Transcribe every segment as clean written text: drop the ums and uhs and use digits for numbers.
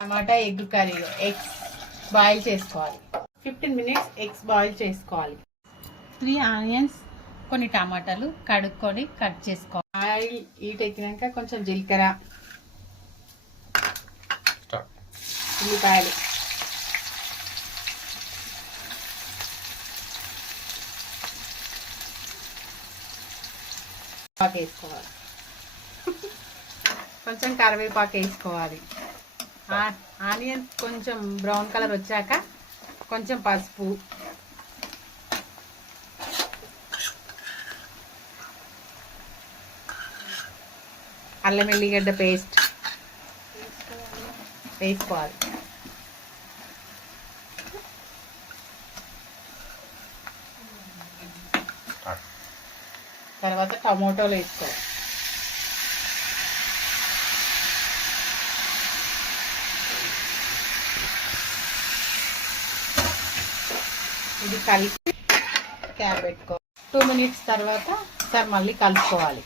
Tomato egg curry. Eggs boil చేసుకోవాలి. 15 minutes eggs boil చేసుకోవాలి. 3 onions, కొన్ని టమాటాలు కడుక్కొని కట్ చేసుకోవాలి. ఆయిల్ హీట్ ఎక్కినాక కొంచెం జీలకర్ర, ఉల్లిపాయలు, వేసుకోవాలి. కొంచెం కరివేపాకు వేసుకోవాలి. ఆనియన్ కొంచెం బ్రౌన్ కలర్ వచ్చాక కొంచెం పసుపు, అల్లం ఎల్లిగడ్డ పేస్ట్ వేసుకోవాలి. తర్వాత టమోటాలు వేసుకోవాలి. ఇది కలిపి క్యాప్ పెట్టుకోవాలి. 2 మినిట్స్ తర్వాత సార్ మళ్ళీ కలుపుకోవాలి.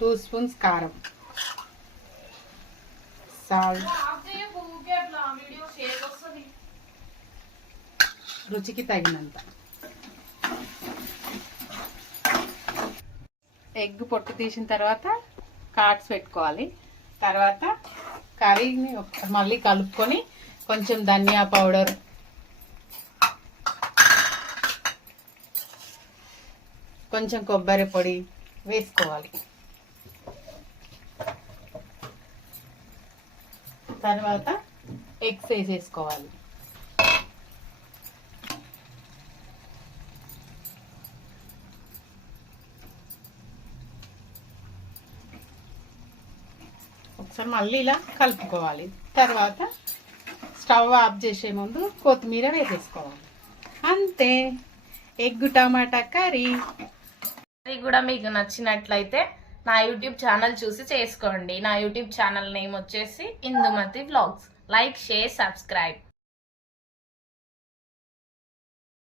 2 స్పూన్స్ కారం, సాల్ట్, రుచికి తగినంత. ఎగ్ పొట్టు తీసిన తర్వాత కార్డ్స్ పెట్టుకోవాలి. తర్వాత కర్రీని మళ్ళీ కలుపుకొని కొంచెం ధనియా పౌడర్, కొంచెం కొబ్బరి పొడి వేసుకోవాలి. తర్వాత ఎగ్స్ వేసేసుకోవాలి. ఒకసారి మళ్ళీ ఇలా కలుపుకోవాలి. తర్వాత స్టవ్ ఆఫ్ చేసే ముందు కొత్తిమీర వేసేసుకోవాలి. అంతే, ఎగ్ టమాటా కర్రీ. కూడా మీకు నచ్చినట్లయితే నా యూట్యూబ్ ఛానల్ చూసి చేసుకోండి. నా యూట్యూబ్ ఛానల్ నేమ్ వచ్చేసి Indumathi vlogs. Like, share, subscribe.